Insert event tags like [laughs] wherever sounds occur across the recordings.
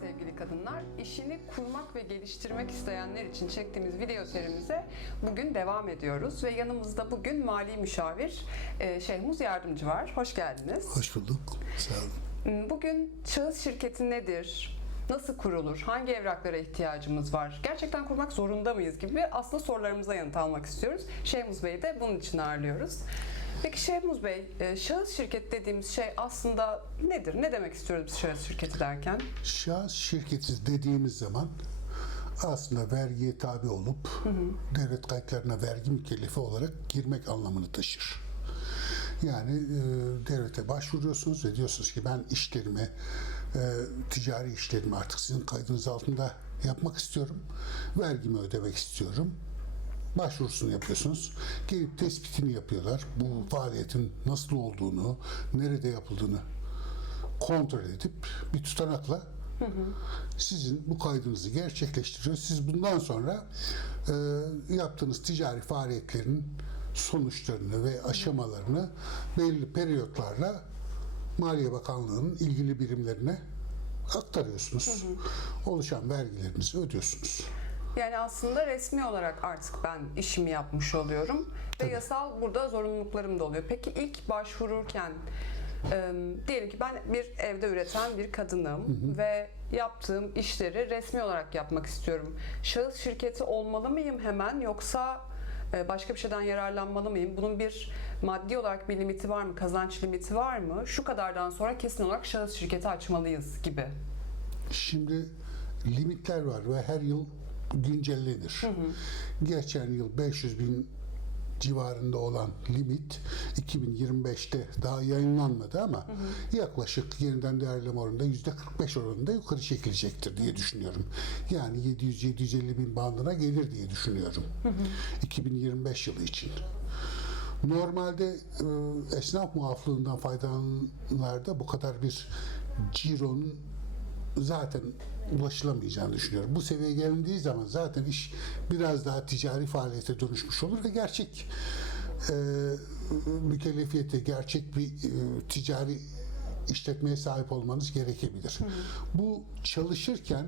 sevgili kadınlar. İşini kurmak ve geliştirmek isteyenler için çektiğimiz video serimize bugün devam ediyoruz. Ve yanımızda bugün mali müşavir e, Şehmuz Yardımcı var. Hoş geldiniz. Hoş bulduk. Sağ olun. Bugün şahıs şirketi nedir? Nasıl kurulur? Hangi evraklara ihtiyacımız var? Gerçekten kurmak zorunda mıyız gibi aslında sorularımıza yanıt almak istiyoruz. Şehmuz Bey'i de bunun için ağırlıyoruz. Peki Şehmuz Bey, e, şahıs şirket dediğimiz şey aslında nedir? Ne demek istiyoruz biz şahıs şirketi derken? Şahıs şirketi dediğimiz zaman aslında vergiye tabi olup devlet kayıtlarına vergi mükellefi olarak girmek anlamını taşır. Yani e, devlete başvuruyorsunuz ve diyorsunuz ki ben işlerimi, e, ticari işlerimi artık sizin kaydınız altında yapmak istiyorum. Vergimi ödemek istiyorum. Başvurusunu yapıyorsunuz. Gelip tespitini yapıyorlar. Bu faaliyetin nasıl olduğunu, nerede yapıldığını kontrol edip bir tutanakla sizin bu kaydınızı gerçekleştiriyor. Siz bundan sonra e, yaptığınız ticari faaliyetlerin sonuçlarını ve aşamalarını belli periyotlarla Maliye Bakanlığı'nın ilgili birimlerine aktarıyorsunuz. Oluşan vergilerinizi ödüyorsunuz. Yani aslında resmi olarak artık ben işimi yapmış oluyorum ve yasal burada zorunluluklarım da oluyor. Peki ilk başvururken e, diyelim ki ben bir evde üreten bir kadınım ve yaptığım işleri resmi olarak yapmak istiyorum. Şahıs şirketi olmalı mıyım hemen yoksa başka bir şeyden yararlanmalı mıyım? Bunun bir maddi olarak bir limiti var mı? Kazanç limiti var mı? Şu kadardan sonra kesin olarak şahıs şirketi açmalıyız gibi. Şimdi limitler var ve her yıl güncellenir. Geçen yıl 500 bin civarında olan limit 2025'te daha yayınlanmadı ama yaklaşık yeniden değerleme oranında %45 oranında yukarı çekilecektir diye düşünüyorum. Yani 700-750 bin bandına gelir diye düşünüyorum. 2025 yılı için. Normalde e, esnaf muaflığından faydalananlarda bu kadar bir cironun zaten ulaşılamayacağını düşünüyorum. Bu seviyeye gelindiği zaman zaten iş biraz daha ticari faaliyete dönüşmüş olur ve gerçek e, mükellefiyete, gerçek bir e, ticari işletmeye sahip olmanız gerekebilir. Bu çalışırken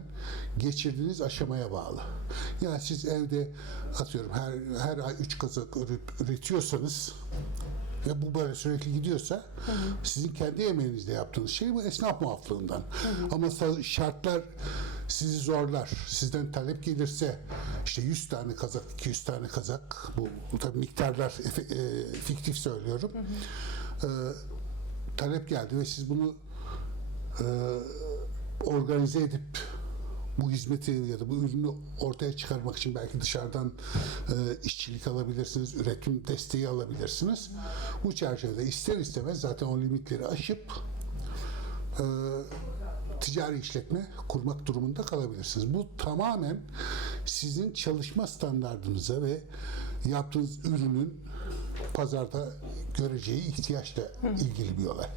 geçirdiğiniz aşamaya bağlı. Yani siz evde atıyorum her her ay 3 kazak üretiyorsanız ve bu böyle sürekli gidiyorsa sizin kendi emeğinizle yaptığınız şey bu esnaf muaflığından. Ama sa- şartlar sizi zorlar. Sizden talep gelirse işte 100 tane kazak, 200 tane kazak bu, bu tabii miktarlar e, fiktif söylüyorum. E, talep geldi ve siz bunu e, organize edip bu hizmeti ya da bu ürünü ortaya çıkarmak için belki dışarıdan e, işçilik alabilirsiniz, üretim desteği alabilirsiniz. Bu çerçevede ister istemez zaten o limitleri aşıp e, ticari işletme kurmak durumunda kalabilirsiniz. Bu tamamen sizin çalışma standartınıza ve yaptığınız ürünün pazarda göreceği ihtiyaçla ilgili bir olay.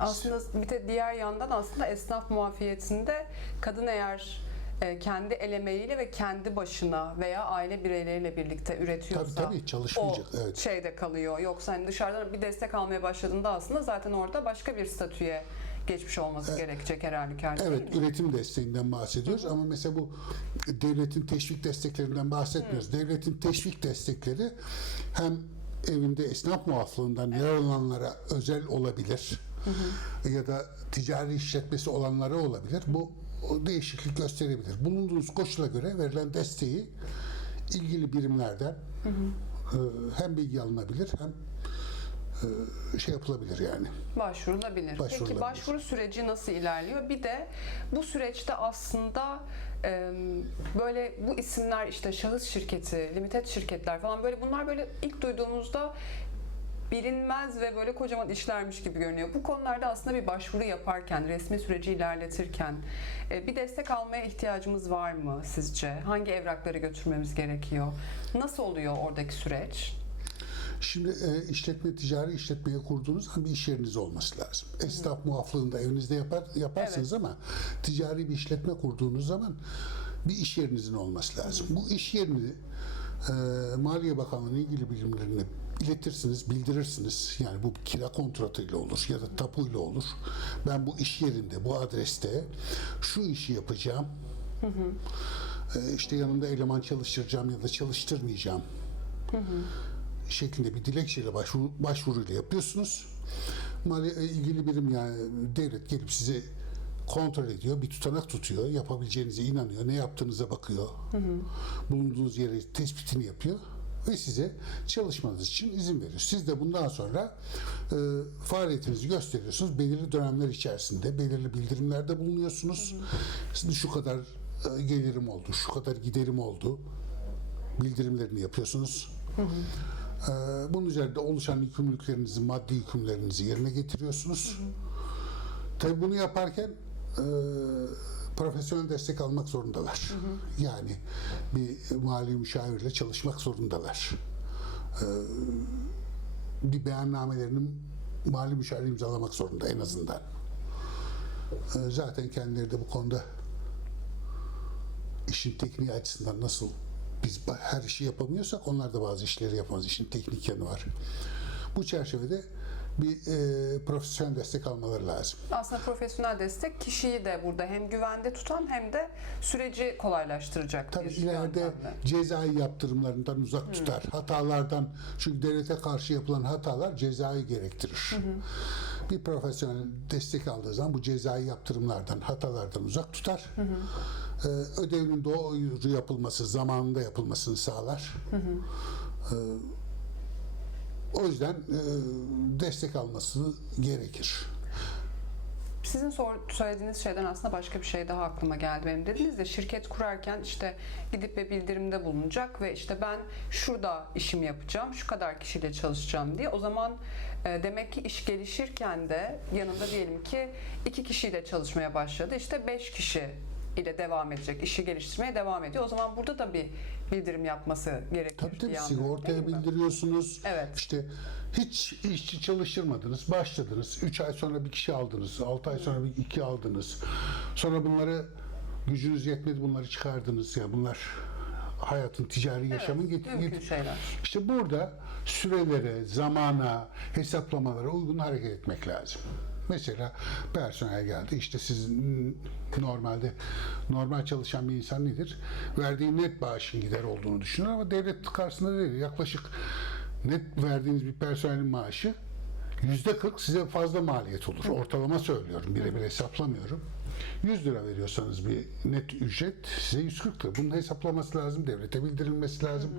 Aslında bir de diğer yandan aslında esnaf muafiyetinde kadın eğer e, kendi el emeğiyle ve kendi başına veya aile bireyleriyle birlikte üretiyorsa Tabii, tabii, çalışmayacak, o evet. şeyde kalıyor. Yoksa hani dışarıdan bir destek almaya başladığında aslında zaten orada başka bir statüye geçmiş olması gerekecek her halükarda. Evet, üretim desteğinden bahsediyoruz. Ama mesela bu devletin teşvik desteklerinden bahsetmiyoruz. Devletin teşvik destekleri hem evinde esnaf muaflığından yararlananlara özel olabilir ya da ticari işletmesi olanlara olabilir. Bu değişiklik gösterebilir. Bulunduğunuz koşula göre verilen desteği ilgili birimlerden e, hem bilgi alınabilir hem e, şey yapılabilir yani. Başvurulabilir. Peki Başvurulabilir. başvuru süreci nasıl ilerliyor? Bir de bu süreçte aslında e, böyle bu isimler işte şahıs şirketi, limited şirketler falan böyle bunlar böyle ilk duyduğumuzda bilinmez ve böyle kocaman işlermiş gibi görünüyor. Bu konularda aslında bir başvuru yaparken, resmi süreci ilerletirken e, bir destek almaya ihtiyacımız var mı sizce? Hangi evrakları götürmemiz gerekiyor? Nasıl oluyor oradaki süreç? Şimdi e, işletme, ticari işletmeye kurduğunuz zaman bir iş yeriniz olması lazım. Esnaf muaflığında evinizde yapar, yaparsınız ama ticari bir işletme kurduğunuz zaman bir iş yerinizin olması lazım. Bu iş yerini e, Maliye Bakanlığı'nın ilgili bilimlerine iletirsiniz, bildirirsiniz. Yani bu kira kontratıyla olur ya da tapuyla olur. Ben bu iş yerinde, bu adreste şu işi yapacağım. Ee, işte yanımda eleman çalıştıracağım ya da çalıştırmayacağım. şeklinde bir dilekçeyle başvuru, başvuruyla yapıyorsunuz. Mali ilgili birim yani devlet gelip sizi kontrol ediyor, bir tutanak tutuyor, yapabileceğinize inanıyor, ne yaptığınıza bakıyor, bulunduğunuz yeri tespitini yapıyor ve size çalışmanız için izin veriyor. Siz de bundan sonra e, faaliyetinizi gösteriyorsunuz. Belirli dönemler içerisinde belirli bildirimlerde bulunuyorsunuz. Sizin şu kadar e, gelirim oldu, şu kadar giderim oldu bildirimlerini yapıyorsunuz. Ee, bunun üzerinde oluşan yükümlülüklerinizi, maddi yükümlülüklerinizi yerine getiriyorsunuz. Tabii bunu yaparken e, profesyonel destek almak zorundalar. Yani bir mali müşavirle çalışmak zorundalar. Ee, bir beyannamelerinin mali müşavir imzalamak zorunda en azından. Ee, zaten kendileri de bu konuda işin tekniği açısından nasıl biz her işi yapamıyorsak onlar da bazı işleri yapamaz. İşin teknik yanı var. Bu çerçevede bir e, profesyonel destek almaları lazım. Aslında profesyonel destek kişiyi de burada hem güvende tutan hem de süreci kolaylaştıracak Tabii bir ileride yöntemle. cezai yaptırımlarından uzak tutar. Hatalardan çünkü devlete karşı yapılan hatalar cezayı gerektirir. Bir profesyonel destek aldığı zaman bu cezai yaptırımlardan, hatalardan uzak tutar. Ee, ödevinin doğru yapılması, zamanında yapılmasını sağlar. Ee, o yüzden e, destek alması gerekir. Sizin söylediğiniz şeyden aslında başka bir şey daha aklıma geldi benim. Dediniz de şirket kurarken işte gidip ve bildirimde bulunacak ve işte ben şurada işimi yapacağım, şu kadar kişiyle çalışacağım diye. O zaman e, demek ki iş gelişirken de yanında diyelim ki iki kişiyle çalışmaya başladı. İşte beş kişi ile devam edecek, işi geliştirmeye devam ediyor. O zaman burada da bir bildirim yapması gerekir Tabii tabii anlıyorum, sigortaya bildiriyorsunuz. Evet. İşte hiç işçi çalıştırmadınız, başladınız. 3 ay sonra bir kişi aldınız, 6 ay sonra bir iki aldınız. Sonra bunları gücünüz yetmedi bunları çıkardınız ya bunlar hayatın ticari yaşamın Evet, get- mümkün get- şeyler. İşte burada sürelere, zamana, hesaplamalara uygun hareket etmek lazım. Mesela personel geldi. İşte siz normalde normal çalışan bir insan nedir? Verdiği net bağışın gider olduğunu düşünür ama devlet karşısında değil. Yaklaşık net verdiğiniz bir personelin maaşı yüzde 40 size fazla maliyet olur. Ortalama söylüyorum. Birebir hesaplamıyorum. 100 lira veriyorsanız bir net ücret size 140 lira. Bunun hesaplaması lazım. Devlete bildirilmesi lazım.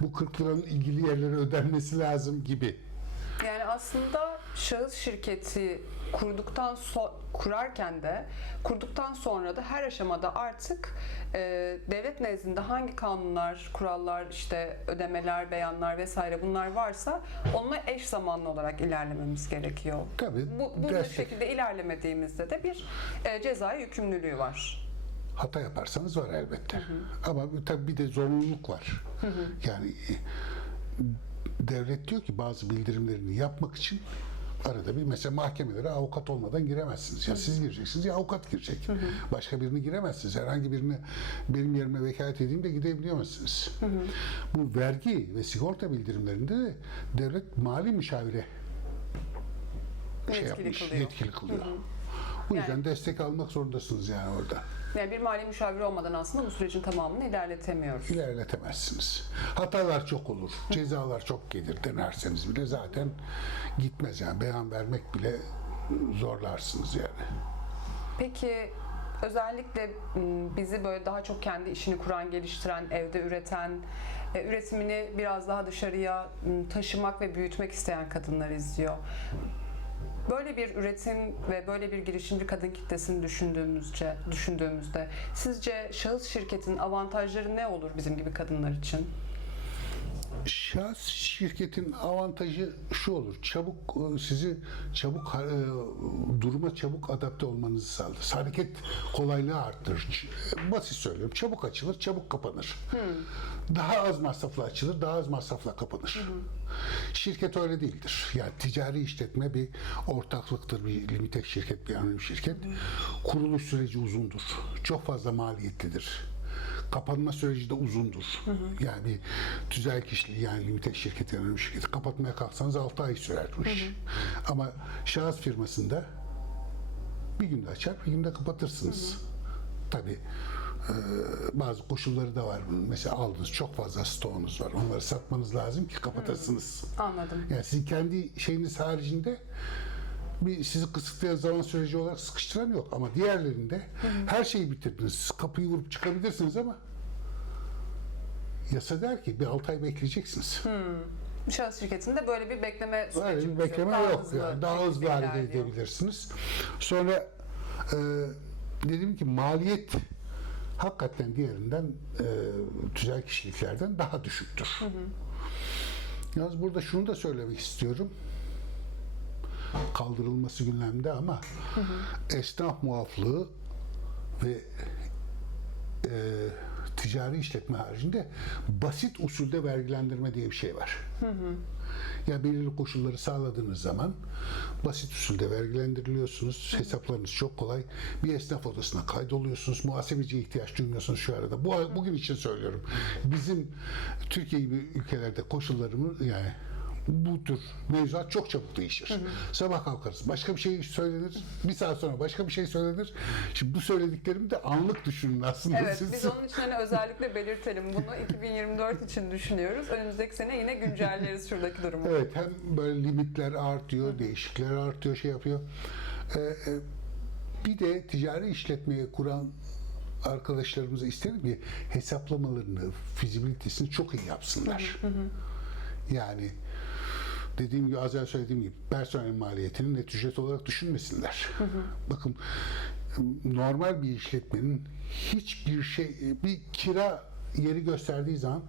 Bu 40 liranın ilgili yerlere ödenmesi lazım gibi. Yani aslında şahıs şirketi kurduktan so- kurarken de kurduktan sonra da her aşamada artık e, devlet nezdinde hangi kanunlar, kurallar, işte ödemeler, beyanlar vesaire bunlar varsa onunla eş zamanlı olarak ilerlememiz gerekiyor. Tabii. Bu, bu şekilde ilerlemediğimizde de bir e, cezai yükümlülüğü var. Hata yaparsanız var elbette. Ama bir- tabii bir de zorunluluk var. Yani e, devlet diyor ki bazı bildirimlerini yapmak için arada bir mesela mahkemelere avukat olmadan giremezsiniz. Ya siz gireceksiniz ya avukat girecek. Başka birini giremezsiniz. Herhangi birini benim yerime vekalet edeyim de gidebiliyormazsınız. Bu vergi ve sigorta bildirimlerinde de devlet mali müşavire şey Yetkili yapmış, kılıyor. yetkili kılıyor. Bu yüzden Yani- destek almak zorundasınız yani orada. Yani bir mali müşavir olmadan aslında bu sürecin tamamını ilerletemiyoruz. ilerletemezsiniz. Hatalar çok olur, cezalar çok gelir denerseniz bile zaten gitmez yani beyan vermek bile zorlarsınız yani. Peki özellikle bizi böyle daha çok kendi işini kuran, geliştiren, evde üreten, e, üretimini biraz daha dışarıya taşımak ve büyütmek isteyen kadınlar izliyor. Böyle bir üretim ve böyle bir girişimci kadın kitlesini düşündüğümüzce düşündüğümüzde sizce şahıs şirketin avantajları ne olur bizim gibi kadınlar için? Şahs şirketin avantajı şu olur. Çabuk e, sizi çabuk e, duruma çabuk adapte olmanızı sağlar. Hareket kolaylığı arttırır. Ç- Basit söylüyorum. Çabuk açılır, çabuk kapanır. Daha az masrafla açılır, daha az masrafla kapanır. Şirket öyle değildir. Yani ticari işletme bir ortaklıktır, bir limited şirket, bir anonim şirket. Kuruluş süreci uzundur. Çok fazla maliyetlidir. Kapanma süreci de uzundur. Yani bir tüzel kişiliği yani limite şirketi yani bir şirketi kapatmaya kalksanız 6 ay sürer bu iş. Ama şahıs firmasında bir günde açar, bir günde kapatırsınız. Tabii e, bazı koşulları da var. Mesela aldınız çok fazla stoğunuz var. Onları satmanız lazım ki kapatasınız. Anladım. Yani sizin kendi şeyiniz haricinde bir sizi kısıtlayan zaman süreci olarak sıkıştıran yok. Ama diğerlerinde her şeyi bitirdiniz. Kapıyı vurup çıkabilirsiniz ama yasa der ki bir 6 ay bekleyeceksiniz. Şahıs şirketinde böyle bir bekleme süreci Öyle bir bekleme Daha yok. hızlı yani. Daha hızlı hareket edebilirsiniz. Sonra e, dedim ki maliyet hakikaten diğerinden e, tüzel kişiliklerden daha düşüktür. Yalnız burada şunu da söylemek istiyorum. Kaldırılması gündemde ama esnaf muaflığı ve e, ticari işletme haricinde basit usulde vergilendirme diye bir şey var. Ya belirli koşulları sağladığınız zaman basit usulde vergilendiriliyorsunuz. Hesaplarınız çok kolay. Bir esnaf odasına kaydoluyorsunuz. Muhasebeciye ihtiyaç duymuyorsunuz şu arada. Bu bugün için söylüyorum. Bizim Türkiye gibi ülkelerde koşullarımı yani bu tür mevzuat çok çabuk değişir. Sabah kalkarız. Başka bir şey söylenir. Bir saat sonra başka bir şey söylenir. Şimdi bu söylediklerimi de anlık düşünün aslında Evet, siz. biz onun için hani özellikle belirtelim bunu. [laughs] 2024 için düşünüyoruz. Önümüzdeki sene yine güncelleriz şuradaki durumu. Evet hem böyle limitler artıyor, değişiklikler artıyor, şey yapıyor. Ee, e, bir de ticari işletmeye kuran arkadaşlarımıza isterim ki hesaplamalarını, fizibilitesini çok iyi yapsınlar. Yani dediğim gibi az önce söylediğim gibi personel maliyetini net ücret olarak düşünmesinler. Bakın normal bir işletmenin hiçbir şey bir kira yeri gösterdiği zaman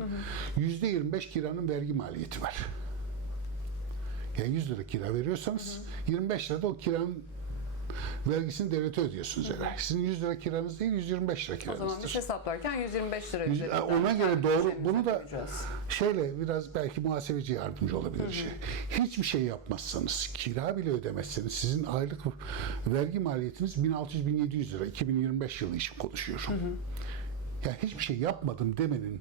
yüzde 25 kiranın vergi maliyeti var. Yani 100 lira kira veriyorsanız 25 lira da o kiranın vergisini devlete ödüyorsunuz eve. Sizin 100 lira kiranız değil 125 lira O zaman kiranızdır. biz hesaplarken 125 lira Yüz- üzerinden ona göre kendi doğru. Bunu da koyacağız. şeyle biraz belki muhasebeci yardımcı olabilir şey. Hiçbir şey yapmazsanız, kira bile ödemezseniz sizin aylık vergi maliyetiniz 1600-1700 lira. 2025 yılı için konuşuyorum. Yani hiçbir şey yapmadım demenin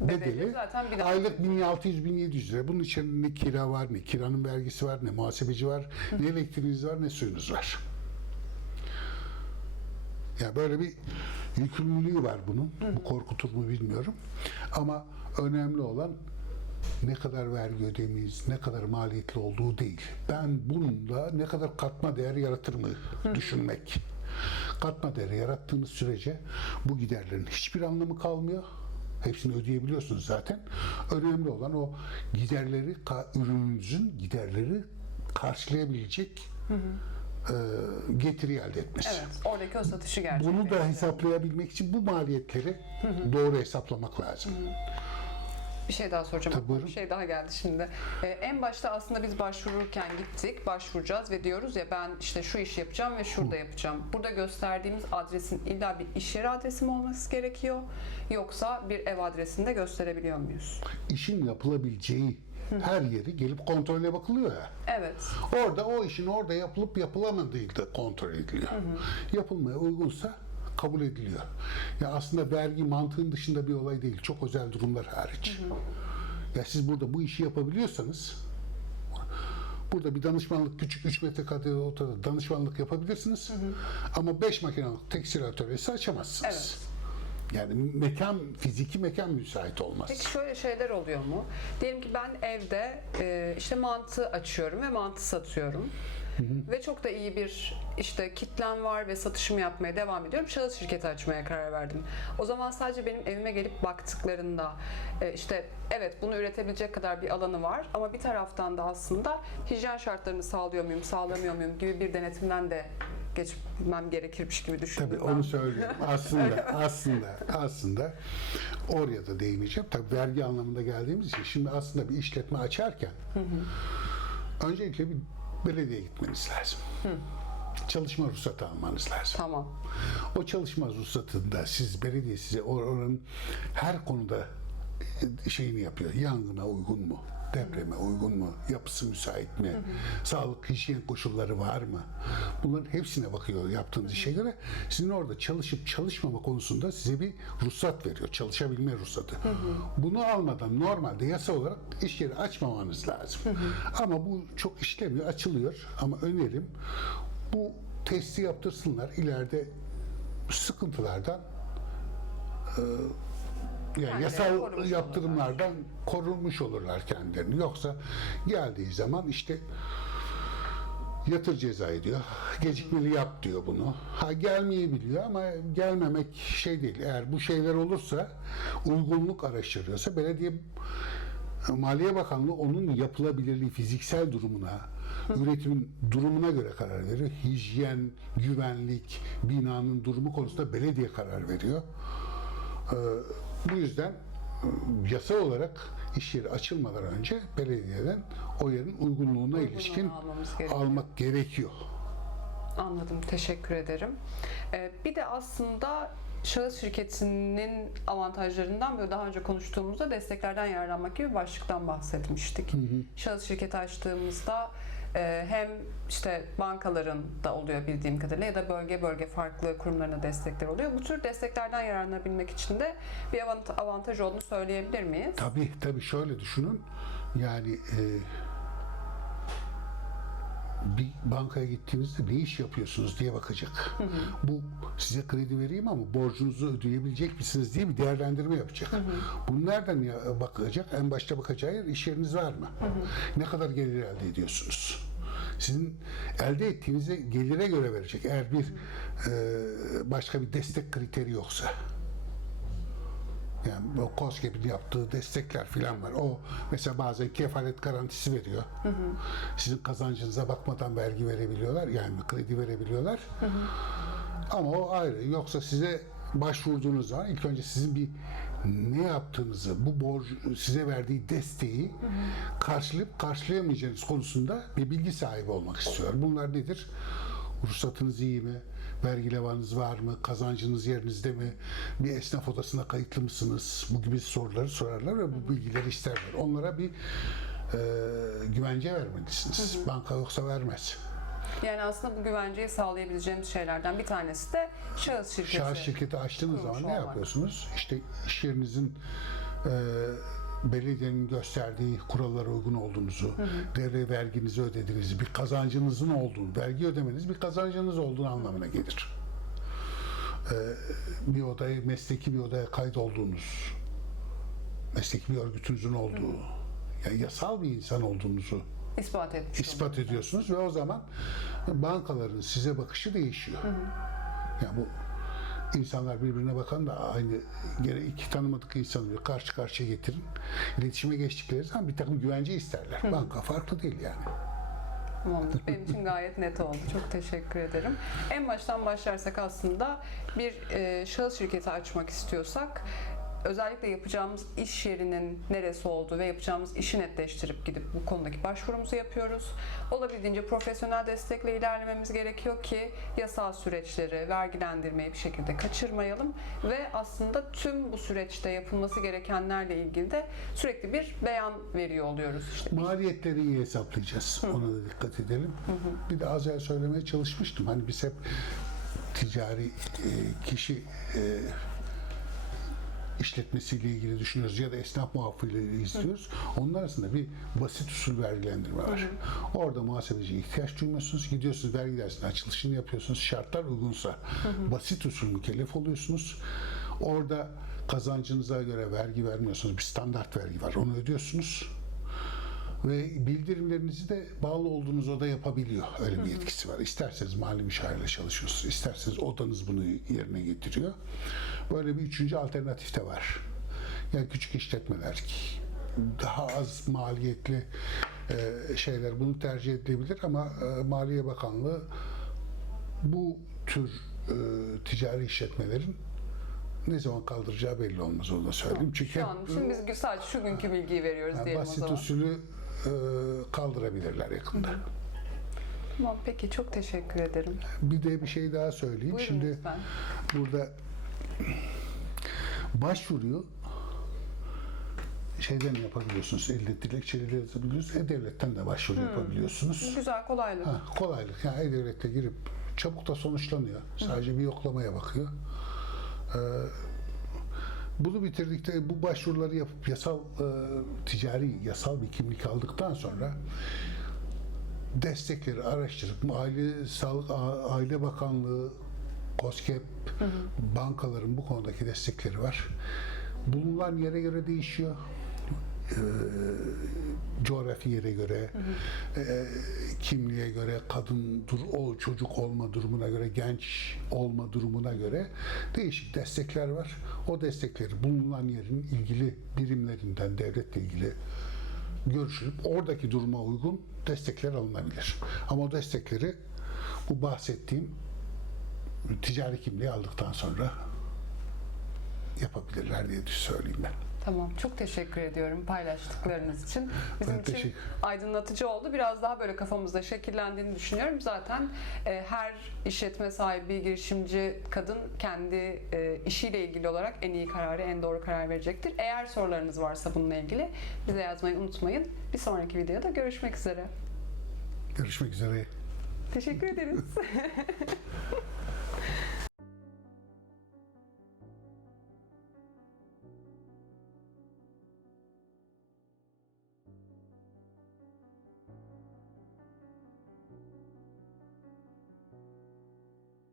Bedeli bedeli zaten bir daha aylık 1600-1700 lira. Bunun içinde ne kira var, ne kiranın vergisi var, ne muhasebeci var, ne elektriğiniz var, ne suyunuz var. Ya böyle bir yükümlülüğü var bunun. Bu korkutur mu bilmiyorum. Ama önemli olan ne kadar vergi ödemeyiz, ne kadar maliyetli olduğu değil. Ben bununla ne kadar katma değer yaratır mı düşünmek. Katma değer yarattığınız sürece bu giderlerin hiçbir anlamı kalmıyor. Hepsini ödeyebiliyorsunuz zaten. Önemli olan o giderleri, ürününüzün giderleri karşılayabilecek e, getiri elde etmesi. Evet, oradaki o satışı gerçekleştiriyor. Bunu da hesaplayabilmek için bu maliyetleri doğru hesaplamak lazım. Bir şey daha soracağım. Tabii, buyurun. bir şey daha geldi şimdi. Ee, en başta aslında biz başvururken gittik, başvuracağız ve diyoruz ya ben işte şu işi yapacağım ve şurada yapacağım. Burada gösterdiğimiz adresin illa bir iş yeri adresi mi olması gerekiyor? Yoksa bir ev adresini de gösterebiliyor muyuz? İşin yapılabileceği her yeri gelip kontrole bakılıyor ya. Evet. Orada o işin orada yapılıp yapılamadığı da kontrol ediliyor. Yapılmaya uygunsa kabul ediliyor. Ya aslında vergi mantığın dışında bir olay değil. Çok özel durumlar hariç. Ya siz burada bu işi yapabiliyorsanız burada bir danışmanlık küçük 3 metrekare otada danışmanlık yapabilirsiniz. Ama 5 makinelik tekstil atölyesi açamazsınız. Evet. Yani mekan, fiziki mekan müsait olmaz. Peki şöyle şeyler oluyor mu? Diyelim ki ben evde e, işte mantı açıyorum ve mantı satıyorum. Ve çok da iyi bir işte kitlem var ve satışımı yapmaya devam ediyorum. Şahıs şirketi açmaya karar verdim. O zaman sadece benim evime gelip baktıklarında e, işte evet bunu üretebilecek kadar bir alanı var ama bir taraftan da aslında hijyen şartlarını sağlıyor muyum, sağlamıyor muyum gibi bir denetimden de geçmem gerekirmiş gibi düşündüm Tabii ben. onu söylüyorum. [laughs] Aslında aslında aslında oraya da değineceğim. Tabii vergi anlamında geldiğimiz için şimdi aslında bir işletme açarken öncelikle bir belediyeye gitmeniz lazım. Çalışma ruhsatı almanız lazım. Tamam. O çalışma ruhsatında siz belediye size or- oranın her konuda şeyini yapıyor. Yangına uygun mu? Depreme uygun mu? Yapısı müsait mi? Sağlık, hijyen koşulları var mı? Bunların hepsine bakıyor yaptığınız işe göre. Sizin orada çalışıp çalışmama konusunda size bir ruhsat veriyor. Çalışabilme ruhsatı. Bunu almadan normalde yasa olarak iş yeri açmamanız lazım. Ama bu çok işlemiyor. Açılıyor. Ama önerim bu testi yaptırsınlar. İleride sıkıntılardan yani yasal yaptırımlardan korunmuş olurlar kendilerini. Yoksa geldiği zaman işte yatır cezayı diyor. Gecikmeli yap diyor bunu. Ha gelmeyebiliyor ama gelmemek şey değil. Eğer bu şeyler olursa uygunluk araştırıyorsa belediye Maliye Bakanlığı onun yapılabilirliği fiziksel durumuna, üretimin durumuna göre karar veriyor. Hijyen, güvenlik, binanın durumu konusunda belediye karar veriyor. Ee, bu yüzden e, yasa olarak iş yeri açılmadan önce belediyeden o yerin uygunluğuna ilişkin almamız gerekiyor. almak gerekiyor. Anladım, teşekkür ederim. Ee, bir de aslında şahıs şirketinin avantajlarından böyle daha önce konuştuğumuzda desteklerden yararlanmak gibi başlıktan bahsetmiştik. Şahıs şirketi açtığımızda e, hem işte bankaların da oluyor bildiğim kadarıyla ya da bölge bölge farklı kurumlarına destekler oluyor. Bu tür desteklerden yararlanabilmek için de bir avant- avantaj olduğunu söyleyebilir miyiz? Tabii tabii şöyle düşünün. Yani e, bir bankaya gittiğinizde ne iş yapıyorsunuz diye bakacak. Bu size kredi vereyim ama borcunuzu ödeyebilecek misiniz diye bir değerlendirme yapacak. Bunu nereden bakacak? En başta bakacağı yer iş yeriniz var mı? Ne kadar gelir elde ediyorsunuz? Sizin elde ettiğinize gelire göre verecek. Eğer bir e, başka bir destek kriteri yoksa. Yani o KOSGEB'in yaptığı destekler falan var. O mesela bazen kefalet garantisi veriyor. Sizin kazancınıza bakmadan vergi verebiliyorlar. Yani kredi verebiliyorlar. Ama o ayrı. Yoksa size başvurduğunuz zaman ilk önce sizin bir ne yaptığınızı, bu borcu size verdiği desteği karşılayıp karşılayamayacağınız konusunda bir bilgi sahibi olmak istiyor. Bunlar nedir? Ruhsatınız iyi mi? Vergi levanız var mı? Kazancınız yerinizde mi? Bir esnaf odasına kayıtlı mısınız? Bu gibi soruları sorarlar ve bu bilgileri isterler. Onlara bir e, güvence vermelisiniz. Banka yoksa vermez. Yani aslında bu güvenceyi sağlayabileceğimiz şeylerden bir tanesi de şahıs şirketi. Şahıs şirketi açtığınız zaman ne olmak. yapıyorsunuz? İşte iş yerinizin e, belediyenin gösterdiği kurallara uygun olduğunuzu, devre verginizi ödediğinizi, bir kazancınızın olduğunu, vergi ödemeniz bir kazancınız olduğunu anlamına gelir. E, bir odaya, mesleki bir odaya kaydolduğunuz, mesleki bir örgütünüzün olduğu, yani yasal bir insan olduğunuzu ispat etmiş ispat ediyorsunuz ve o zaman bankaların size bakışı değişiyor. Yani bu insanlar birbirine bakan da aynı gene iki tanımadık insanı karşı karşıya getirin. İletişime geçtikleri zaman bir takım güvence isterler. Banka farklı değil yani. Tamamdır. Benim için gayet net oldu. Çok teşekkür ederim. En baştan başlarsak aslında bir e, şahıs şirketi açmak istiyorsak özellikle yapacağımız iş yerinin neresi olduğu ve yapacağımız işi netleştirip gidip bu konudaki başvurumuzu yapıyoruz. Olabildiğince profesyonel destekle ilerlememiz gerekiyor ki yasal süreçleri, vergilendirmeyi bir şekilde kaçırmayalım ve aslında tüm bu süreçte yapılması gerekenlerle ilgili de sürekli bir beyan veriyor oluyoruz. İşte Maliyetleri iyi hesaplayacağız. Ona da dikkat edelim. Bir de az önce söylemeye çalışmıştım. Hani biz hep ticari e, kişi e, işletmesiyle ilgili düşünüyoruz ya da esnaf muafıyla izliyoruz. Onun arasında bir basit usul vergilendirme var. Orada muhasebeciye ihtiyaç duymuyorsunuz. Gidiyorsunuz vergi dairesinin açılışını yapıyorsunuz. Şartlar uygunsa basit usul mükellef oluyorsunuz. Orada kazancınıza göre vergi vermiyorsunuz. Bir standart vergi var. Onu ödüyorsunuz. Ve bildirimlerinizi de bağlı olduğunuz oda yapabiliyor. Öyle bir yetkisi var. İsterseniz mali müşavirle çalışıyorsunuz. isterseniz odanız bunu yerine getiriyor. Böyle bir üçüncü alternatif de var. Yani küçük işletmeler daha az maliyetli e, şeyler bunu tercih edilebilir ama e, Maliye Bakanlığı bu tür e, ticari işletmelerin ne zaman kaldıracağı belli olmaz onu da söyleyeyim. Çünkü Şu an için biz sadece şu günkü bilgiyi veriyoruz yani diyelim o basit zaman. usulü e, kaldırabilirler yakında. Tamam peki çok teşekkür ederim. Bir de bir şey daha söyleyeyim. Buyurun Şimdi lütfen. burada başvuruyu şeyden yapabiliyorsunuz. Elde dilekçeyle yazabiliyorsunuz. E-Devlet'ten de başvuru yapabiliyorsunuz. Güzel kolaylık. Ha, kolaylık. Yani E-Devlet'te girip çabuk da sonuçlanıyor. Sadece bir yoklamaya bakıyor. Ee, bunu bitirdikte bu başvuruları yapıp yasal e, ticari yasal bir kimlik aldıktan sonra destekleri araştırıp Aile Sağlık Aile Bakanlığı, KOSGEB, bankaların bu konudaki destekleri var. Bulunan yere göre değişiyor. Ee, coğrafi yere göre, e, kimliğe göre, kadın dur o çocuk olma durumuna göre, genç olma durumuna göre değişik destekler var. O destekleri bulunan yerin ilgili birimlerinden devletle ilgili görüşülüp oradaki duruma uygun destekler alınabilir. Ama o destekleri bu bahsettiğim ticari kimliği aldıktan sonra yapabilirler diye söyleyeyim ben. Tamam. Çok teşekkür ediyorum paylaştıklarınız için. Bizim Ben için teşekkür- aydınlatıcı oldu. Biraz daha böyle kafamızda şekillendiğini düşünüyorum. Zaten e, her işletme sahibi, girişimci kadın kendi e, işiyle ilgili olarak en iyi kararı, en doğru karar verecektir. Eğer sorularınız varsa bununla ilgili bize yazmayı unutmayın. Bir sonraki videoda görüşmek üzere. Görüşmek üzere. Teşekkür ederiz. [laughs]